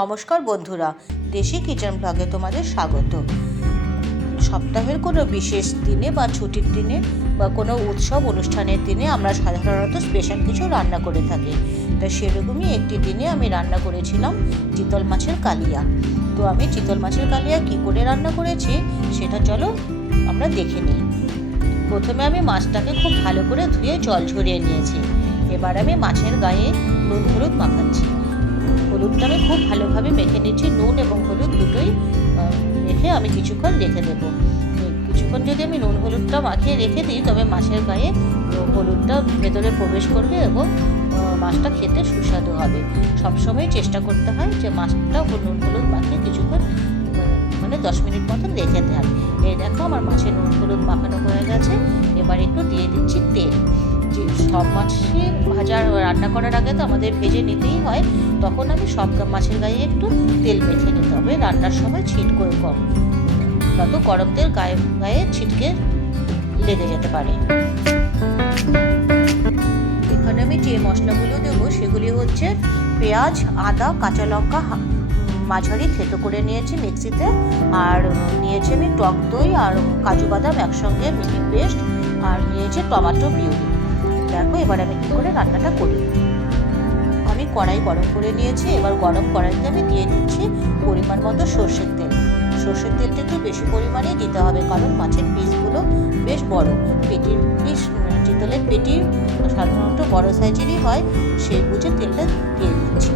নমস্কার বন্ধুরা, দেশি কিচেন ব্লগে তোমাদের স্বাগত। সপ্তাহের কোনো বিশেষ দিনে বা ছুটির দিনে বা কোনো উৎসব অনুষ্ঠানের দিনে আমরা সাধারণত স্পেশাল কিছু রান্না করে থাকি। তা সেরকমই একটি দিনে আমি রান্না করেছিলাম চিতল মাছের কালিয়া। তো আমি চিতল মাছের কালিয়া কী করে রান্না করেছি সেটা চলো আমরা দেখে নিই। প্রথমে আমি মাছটাকে খুব ভালো করে ধুয়ে জল ঝরিয়ে নিয়েছি। এবার আমি মাছের গায়ে নুন হলুদ মাখাচ্ছি। হলুদটা আমি খুব ভালোভাবে মেখে নিচ্ছি। নুন এবং হলুদ দুটোই মেখে আমি কিছুক্ষণ রেখে দেবো। কিছুক্ষণ যদি আমি নুন হলুদটা মাখিয়ে রেখে দিই তবে মাছের গায়ে হলুদটা ভেতরে প্রবেশ করবে এবং মাছটা খেতে সুস্বাদু হবে। সবসময় চেষ্টা করতে হয় যে মাছটা নুন হলুদ মাখিয়ে কিছুক্ষণ 10 মিনিট মতন রেখে দিতে হবে। এই দেখো আমার মাছের নুন হলুদ মাখানো হয়ে গেছে। এবার একটু দিয়ে দিচ্ছি তেল। যে সব মাছই রান্না করার আগে তো আমাদের ভেজে নিতেই হয়, তখন আমি সব মাছের গায়ে একটু তেল মেখে নিতে হবে। রান্নার সময় ছিটকে কম, তত গরম তেল গায়ে ছিটকে লেগে যেতে পারে। এখানে আমি যে মশলাগুলো দেবো সেগুলি হচ্ছে পেঁয়াজ, আদা, কাঁচা লঙ্কা মাঝারি থেতো করে নিয়েছি মিক্সিতে, আর নিয়েছি আমি টক দই আর কাজু বাদাম একসঙ্গে মিহি পেস্ট, আর নিয়েছি টমেটো পিউরি। দেখো এবার আমি কী করে রান্নাটা করি। আমি কড়াই গরম করে নিয়েছি। এবার গরম কড়াইতে আমি দিয়ে দিচ্ছি পরিমাণ মতো সর্ষের তেল। সর্ষের তেলটা একটু বেশি পরিমাণেই দিতে হবে, কারণ মাছের পিসগুলো বেশ বড়। পেটির পিস, চিতলের পেটি সাধারণত বড় সাইজেরই হয়, সেই বুঝে তেলটা দিয়ে দিচ্ছি।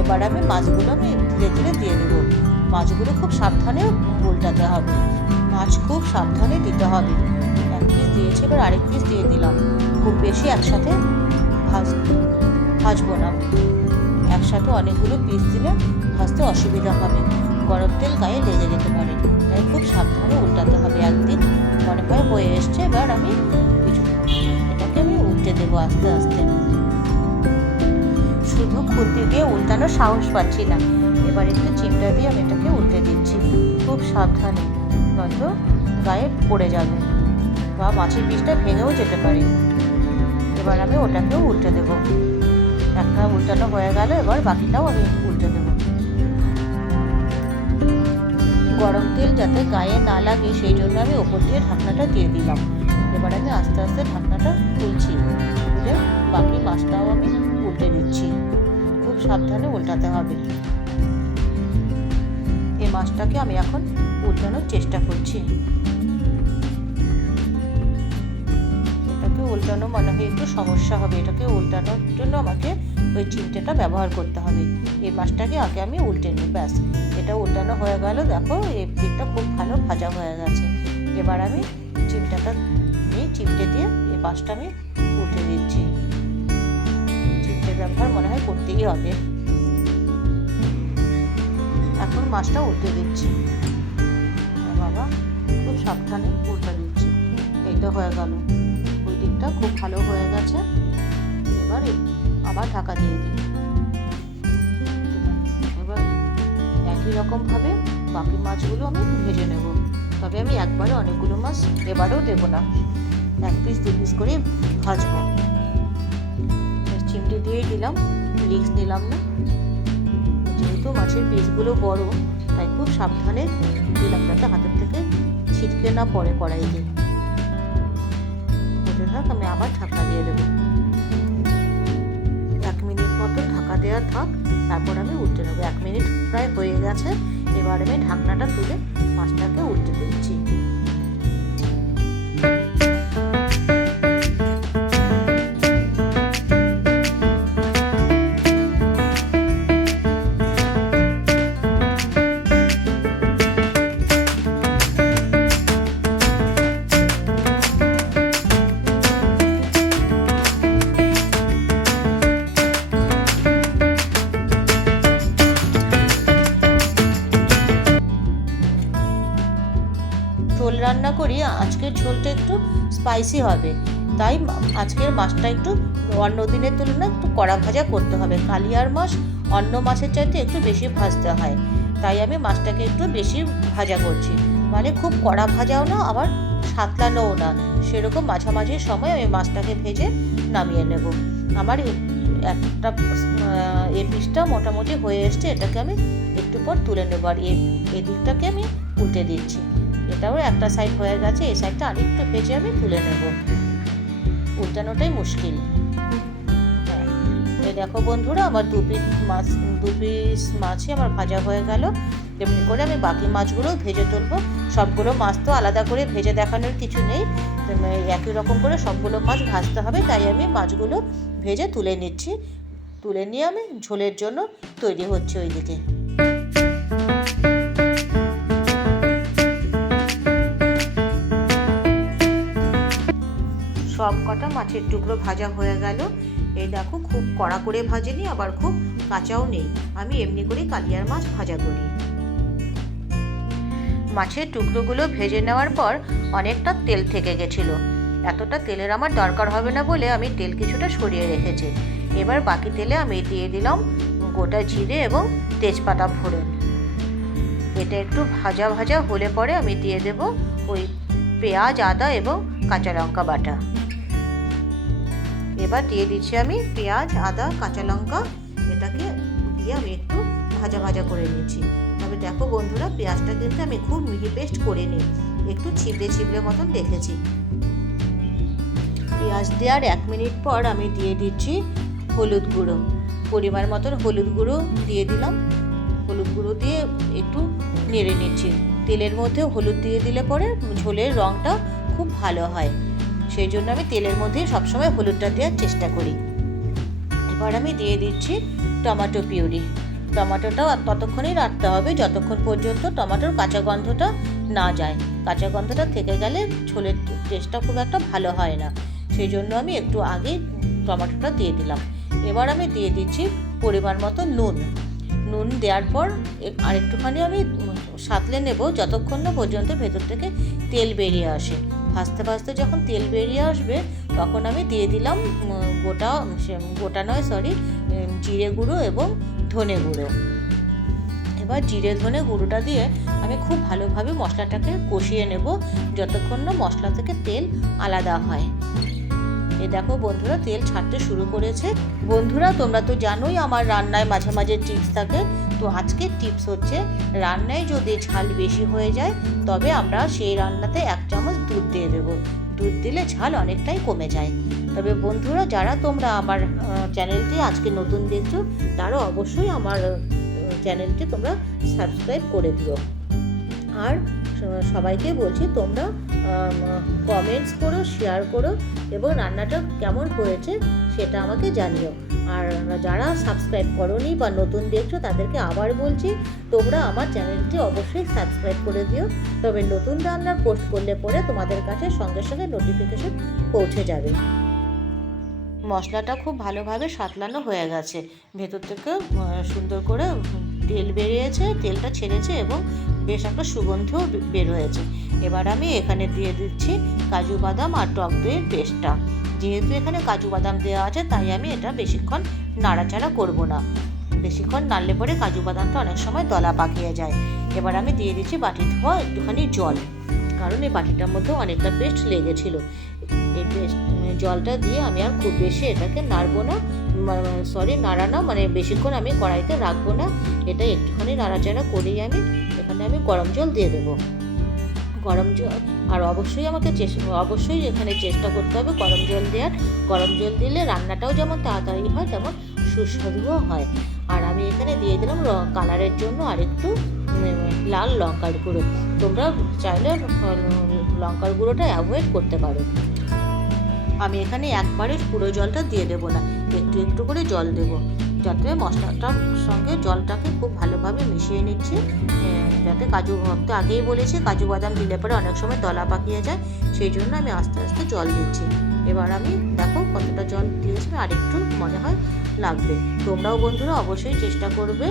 এবার আমি মাছগুলো ধীরে ধীরে দিয়ে দেবো। মাছগুলো খুব সাবধানে উল্টাতে হবে, মাছ খুব সাবধানে দিতে হবে। এক পিস দিয়েছি, এবার আরেক পিস দিয়ে দিলাম। খুব বেশি একসাথে ভাজবো না, একসাথে অনেকগুলো পিস দিলে ভাজতে অসুবিধা হবে, গরম তেল গায়ে লেগে যেতে পারে। তাই খুব সাবধানে উল্টাতে হবে। একদিক মনে হয় হয়ে এসছে, এবার আমি এটাকে উল্টে দেবো আস্তে আস্তে। শুধু খুন্তি দিয়ে উল্টানোর সাহস পাচ্ছি না, এবার একটু চিমটা দিয়ে আমি এটাকে উল্টে দিচ্ছি খুব সাবধানে, নয়তো গায়ে পড়ে যাবে বা মাছের পিসটা ভেঙেও যেতে পারে। এবার আমি ওটাকেও উল্টে দেবো। একটা উল্টানো হয়ে গেল, এবার বাকিটাও আমি উল্টে দেবো। গরম তেল যাতে গায়ে না লাগে সেই জন্য আমি ওপর দিয়ে ঢাকনাটা দিয়ে দিলাম। এবার আমি আস্তে আস্তে ঢাকনাটা তুলছি, তুলে বাকি মাছটাও আমি উল্টে দিচ্ছি। খুব সাবধানে উল্টাতে হবে। এই মাছটাকে আমি এখন উল্টানোর চেষ্টা করছি। এটাকে উল্টানো মনে হয় একটু সমস্যা হবে। এটাকে উল্টানোর জন্য আমাকে ওই চিমটেটা ব্যবহার করতে হবে। এই মাছটাকে আগে আমি উল্টে নিই, ব্যাস। এটা উল্টানো হয়ে গেল। দেখো এই দিকটা খুব ভালো ভাজা হয়ে গেছে। এবার আমি চিমটাটা নিয়ে চিমটে দিয়ে এই মাছটা আমি উল্টে দিচ্ছি। চিমটে ব্যবহার মনে হয় করতেই হবে। এখন মাছটা উল্টে দিচ্ছি। বাবা, খুব সাবধানে উল্টে দিচ্ছি। এইটা হয়ে গেল, ওই দিকটা খুব ভালো হয়ে গেছে। এবার আবার ঢাকা দিয়ে দিই। এবার একই রকমভাবে বাকি মাছগুলো আমি ভেজে নেব। তবে আমি একবারে অনেকগুলো মাছ এবারেও দেবো না, এক পিস দু পিস করে ভাজবো। চিমটি দিয়েই দিলাম, রিস্ক নিলাম না। যেহেতু মাছের পিসগুলো বড়, তাই খুব সাবধানে দিলাম যাতে হাতের থেকে ছিটকে না পড়ে কড়াইতে। হতে থাক, আমি আবার ঢাকা দিয়ে দেবো। 1 মিনিট মতো ঢাকা দেওয়া থাক, তারপর আমি উল্টে নেবো। 1 মিনিট প্রায় হয়ে গেছে। এবার আমি ঢাকনাটা তুলে মাছটাকে উল্টে দিচ্ছি। ঝোল রান্না করি, আজকের ঝোলটা একটু স্পাইসি হবে, তাই আজকের মাছটা একটু অন্য দিনের তুলনায় একটু কড়া ভাজা করতে হবে। কালিয়ার মাছ অন্য মাছের চাইতে একটু বেশি ভাজতে হয়, তাই আমি মাছটাকে একটু বেশি ভাজা করছি। মানে খুব কড়া ভাজাও না, আবার সাতলানোও না, সেরকম মাঝামাঝি সময় আমি মাছটাকে ভেজে নামিয়ে নেব। আমার একটা এই পিসটা মোটামুটি হয়ে এসছে, এটাকে আমি একটু পর তুলে নেবো। আর এই দিকটাকে আমি উল্টে দিচ্ছি। এটাও একটা সাইড হয়ে গেছে, এই সাইডটা আরেকটু ভেজে আমি তুলে নেব। উল্টানোটাই মুশকিল। হ্যাঁ, এই দেখো বন্ধুরা, আমার দু পিস মাছই আমার ভাজা হয়ে গেল। তেমনি করে আমি বাকি মাছগুলো ভেজে তুলবো। সবগুলো মাছ তো আলাদা করে ভেজে দেখানোর কিছু নেই, একই রকম করে সবগুলো মাছ ভাজতে হবে, তাই আমি মাছগুলো ভেজে তুলে নিচ্ছি। তুলে নিয়ে আমি ঝোলের জন্য তৈরি হচ্ছে ওইদিকে। সব কটা মাছের টুকরো ভাজা হয়ে গেল। এই দেখো, খুব কড়া করে ভাজেনি, আবার খুব কাঁচাও নেই। আমি এমনি করে কালিয়ার মাছ ভাজা করি। মাছের টুকরোগুলো ভেজে নেওয়ার পর অনেকটা তেল থেকে গেছিলো। এতটা তেলের আমার দরকার হবে না বলে আমি তেল কিছুটা সরিয়ে রেখেছি। এবার বাকি তেলে আমি দিয়ে দিলাম গোটা জিরে এবং তেজপাতা ফোড়ন। এটা একটু ভাজা ভাজা হলে পরে আমি দিয়ে দেব ওই পেঁয়াজ, আদা এবং কাঁচা লঙ্কা বাটা। এবার দিয়ে দিচ্ছি আমি পেঁয়াজ, আদা, কাঁচা লঙ্কা। এটাকে দিয়ে আমি একটু ভাজা ভাজা করে নিচ্ছি। তবে দেখো বন্ধুরা, পেঁয়াজটা কিন্তু আমি খুব মিহি পেস্ট করে নিই, একটু ছিবড়ে ছিবড়ে মতন রেখেছি। পেঁয়াজ দেওয়ার 1 মিনিট পর আমি দিয়ে দিচ্ছি হলুদ গুঁড়ো। পরিমাণ মতন হলুদ গুঁড়ো দিয়ে দিলাম। হলুদ গুঁড়ো দিয়ে একটু নেড়ে নিচ্ছি। তেলের মধ্যে হলুদ দিয়ে দিলে পরে ঝোলের রঙটা খুব ভালো হয়, সেই জন্য আমি তেলের মধ্যেই সবসময় হলুদটা দেওয়ার চেষ্টা করি। এবার আমি দিয়ে দিচ্ছি টমেটো পিউরি। টমেটোটাও ততক্ষণই রাখতে হবে যতক্ষণ পর্যন্ত টমেটোর কাঁচা গন্ধটা না যায়। কাঁচা গন্ধটা থেকে গেলে ঝোলের টেস্টটা খুব একটা ভালো হয় না, সেই জন্য আমি একটু আগেই টমেটোটা দিয়ে দিলাম। এবার আমি দিয়ে দিচ্ছি পরিমাণ মতো নুন। নুন দেওয়ার পর আরেকটুখানি আমি সাঁতলে নেব যতক্ষণ না পর্যন্ত ভেতর থেকে তেল বেরিয়ে আসে। ভাজতে ভাজতে যখন তেল বেরিয়ে আসবে তখন আমি দিয়ে দিলাম জিরে গুঁড়ো এবং ধনে গুঁড়ো। এবার জিরে ধনে গুঁড়োটা দিয়ে আমি খুব ভালোভাবে মশলাটাকে কষিয়ে নেব যতক্ষণ না মশলা থেকে তেল আলাদা হয়। এই দেখো বন্ধুরা, তেল ছাড়তে শুরু করেছে। বন্ধুরা, তোমরা তো জানোই আমার রান্নায় মাঝে মাঝে টিপস থাকে। তো আজকের টিপস হচ্ছে, রান্নায় যদি ঝাল বেশি হয়ে যায় তবে আমরা সেই রান্নাতে 1 চামচ দুধ দিয়ে দেবো। দুধ দিলে ঝাল অনেকটাই কমে যায়। তবে বন্ধুরা, যারা তোমরা আমার চ্যানেলটি আজকে নতুন দেখছো তারা অবশ্যই আমার চ্যানেলটি তোমরা সাবস্ক্রাইব করে দিও। আর সবাইকে বলছি, তোমরা কমেন্টস করো, শেয়ার করো এবং রান্নাটা কেমন হয়েছে সেটা আমাকে জানিও। আর যারা সাবস্ক্রাইব করোনি বা নতুন দেখছো তাদেরকে আবার বলছি, তোমরা আমার চ্যানেলটি অবশ্যই সাবস্ক্রাইব করে দিও। তবে নতুন রান্নার পোস্ট করলে পরে তোমাদের কাছে সঙ্গে সঙ্গে নোটিফিকেশন পৌঁছে যাবে। মশলাটা খুব ভালোভাবে সাঁতলানো হয়ে গেছে, ভেতর থেকে সুন্দর করে তেল বেরিয়েছে, তেলটা ছেড়েছে এবং বেশ একটা সুগন্ধও বের হয়েছে। এবার আমি এখানে দিয়ে দিচ্ছি কাজু বাদাম আর টক দইয়ের পেস্টটা। যেহেতু এখানে কাজু বাদাম দেওয়া আছে তাই আমি এটা বেশিক্ষণ নাড়াচাড়া করব না। বেশিক্ষণ নাড়লে পরে কাজু বাদামটা অনেক সময় দলা পাকিয়ে যায়। এবার আমি দিয়ে দিচ্ছি বাটি ধোয়া একটুখানি জল, কারণ এই বাটিটার মধ্যে অনেকটা পেস্ট লেগেছিল। এই পেস্ট জলটা দিয়ে আমি আর খুব বেশি এটাকে নাড়বো না, বেশিক্ষণ আমি কড়াইতে রাখবো না। এটা একটুখানি নাড়াচাড়া করেই এখানে আমি গরম জল দিয়ে দেবো। গরম জল, আর অবশ্যই এখানে চেষ্টা করতে হবে গরম জল দেওয়ার। গরম জল দিলে রান্নাটাও যেমন তাড়াতাড়ি হয় তেমন সুস্বাদুও হয়। আর আমি এখানে দিয়ে দিলাম কালারের জন্য আরেকটু লাল লঙ্কার গুঁড়ো। তোমরা চাইলে লঙ্কার গুঁড়োটা অ্যাভয়েড করতে পারো। আমি এখানে একবারে পুরো জলটা দিয়ে দেবো না, একটু একটু করে জল দেবো, যাতে মশলাটার সঙ্গে জলটাকে খুব ভালোভাবে মিশিয়ে নিচ্ছি। যাতে আগেই বলেছি কাজু বাদাম দিলে পরে অনেক সময় দলা পাকিয়ে যায়, সেই জন্য আমি আস্তে আস্তে জল দিচ্ছি। এবার আমি দেখো কতটা জল দিয়েছি, আরেকটু মনে হয় লাগবে। তোমরাও বন্ধুরা অবশ্যই চেষ্টা করবে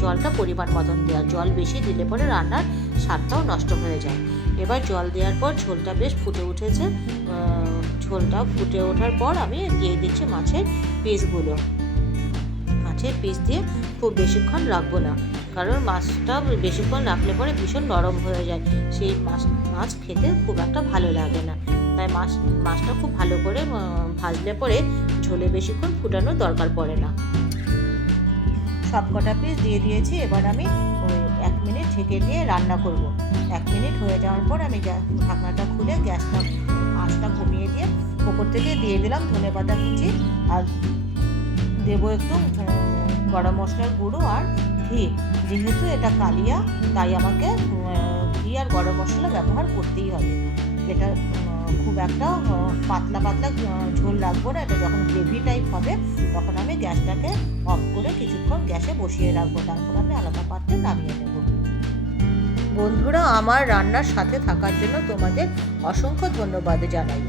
জলটা পরিমাণ মতন দেওয়া। জল বেশি দিলে পরে রান্নার স্বাদটাও নষ্ট হয়ে যায়। এবার জল দেওয়ার পর ঝোলটা বেশ ফুটে উঠেছে। ঝোলটা ফুটে ওঠার পর আমি দিয়ে দিচ্ছি মাছের পিসগুলো। মাছের পিস দিয়ে খুব বেশিক্ষণ রাখবো না, কারণ মাছটা বেশিক্ষণ রাখলে পরে ভীষণ নরম হয়ে যায়, সেই মাছ খেতে খুব একটা ভালো লাগে না। তাই মাছটা খুব ভালো করে ভাজলে পরে ঝোলে বেশিক্ষণ ফুটানোর দরকার পড়ে না। সব কটা পিস দিয়ে দিয়েছি। এবার আমি ওই 1 মিনিট ঢেকে দিয়ে রান্না করব। 1 মিনিট হয়ে যাওয়ার পর আমি ঢাকনাটা খুলে গ্যাসটা আঁচটা কমিয়ে দিয়ে ওপর থেকে দিয়ে দিলাম ধনেপাতা কুচি, আর দেবো একটু গরম মশলার গুঁড়ো আর ঘি। যেহেতু এটা কালিয়া তাই আমাকে ঘি আর গরম মশলা ব্যবহার করতেই হবে। এটা খুব একটা পাতলা পাতলা ঝোল রাখবো না। এটা যখন গ্রেভি টাইপ হবে তখন আমি গ্যাসটাকে অফ করে কিছুক্ষণ গ্যাসে বসিয়ে রাখবো, তারপর আমি আলাদা পাত্রে নামিয়ে নেব। বন্ধুরা, আমার রান্নার সাথে থাকার জন্য তোমাদের অসংখ্য ধন্যবাদ জানাই।